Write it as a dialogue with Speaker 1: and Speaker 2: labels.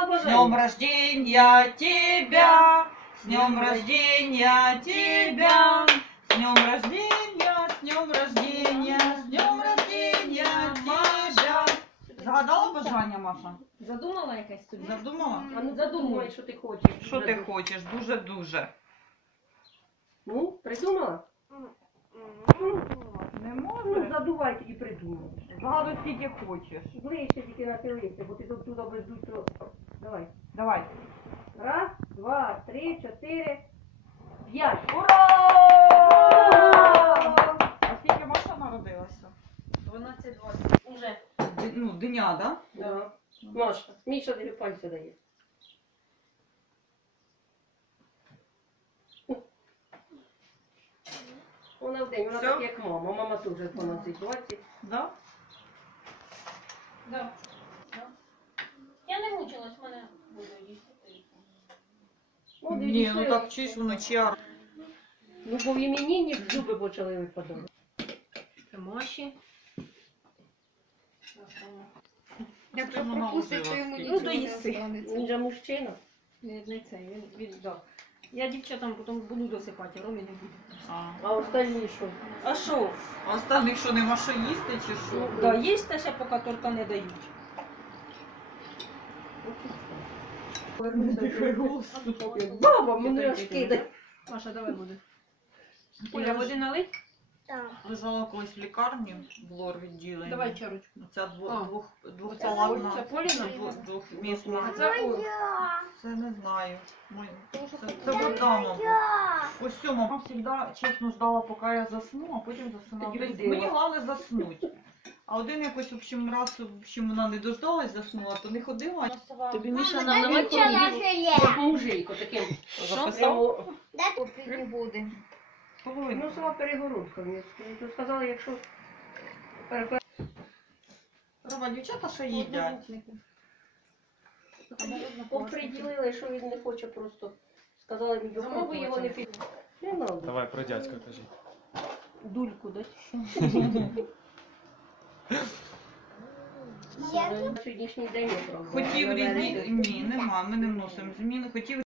Speaker 1: С днем рождения тебя, с днем рождения тебя, с днем рождения, с днем рождения, с днем рождения тебя. Загадала бажання, Маша?
Speaker 2: Задумала якась тобі?
Speaker 1: Задумала?
Speaker 2: А ну задумай, що ти хочеш.
Speaker 1: Що ти хочеш? Дуже-дуже.
Speaker 2: Ну, придумала?
Speaker 1: Не
Speaker 2: Ну,
Speaker 1: можеш?
Speaker 2: задувай тоді придумаєш.
Speaker 1: Загадуй скільки хочеш.
Speaker 2: Ближче тільки нахилися, бо ти тут туди бездуть. Давай.
Speaker 1: Давай.
Speaker 2: Раз, два, три, чотири, п'ять.
Speaker 1: Ура! А скільки Маша народилася?
Speaker 2: 12-20. Уже.
Speaker 1: Ну, дня, да?
Speaker 2: Да. Маш, Міша тобі пальця дає. Вона в день, вона
Speaker 1: Всё?
Speaker 2: так як мама. Мама теж 12-20.
Speaker 1: Да?
Speaker 3: Да. Я не мучилась, мене буде їсти.
Speaker 2: Ну,
Speaker 1: Ні,
Speaker 2: дивіться,
Speaker 1: ну так чись вночі.
Speaker 2: Ну, бо в іменинник зуби почали випадати. Це Маші.
Speaker 4: Якщо
Speaker 1: Вона
Speaker 4: пропустить, то
Speaker 1: наложила
Speaker 4: йому
Speaker 1: скільки.
Speaker 4: нічого
Speaker 2: Ну,
Speaker 4: не
Speaker 2: доїси.
Speaker 4: останеться.
Speaker 2: Він же мужчина.
Speaker 3: Не цей, він да. Я дівчатам потім буду досипати, а Ромі не буду.
Speaker 2: А остальні що?
Speaker 3: А що?
Speaker 1: А остальних що, нема що їсти чи що?
Speaker 3: Да, їсти ще поки торта не дають.
Speaker 2: Баба, мене аж кидає.
Speaker 3: Маша, давай буде. Оля, води налить?
Speaker 1: Лежала колись в лікарні в лор відділенні.
Speaker 3: Давай чарочку.
Speaker 1: Ця
Speaker 3: А.
Speaker 1: двохпалатна,
Speaker 3: Це Поліна?
Speaker 1: двохмісна.
Speaker 3: А це Оля.
Speaker 1: Це не знаю. Це вода, мабуть. Ось цьому мама завжди чесно ждала, поки я засну, а потім засинала.
Speaker 2: Тоді
Speaker 1: Тобто
Speaker 2: будила.
Speaker 1: мені головне заснути. А один якось, в общем, раз, в общем, вона не дождалась, заснула, то не ходила.
Speaker 3: Тобі
Speaker 5: Міша наливай
Speaker 2: Як мужейко таким.
Speaker 1: Записав?
Speaker 4: Попів не буде.
Speaker 1: Половину.
Speaker 2: Ну, сама перегородка. Мені тут сказали, якщо
Speaker 1: Рома, дівчата ще їдять.
Speaker 2: поприділили, що він не хоче просто. Сказали, мені попробуй його не під. Не надо.
Speaker 6: Давай про дядька кажи.
Speaker 3: Дульку дать.
Speaker 2: На сьогоднішній день не правда.
Speaker 1: Хотів
Speaker 2: На
Speaker 1: різні...
Speaker 2: вересень.
Speaker 1: Ні, нема, ми не вносимо зміни. Хотів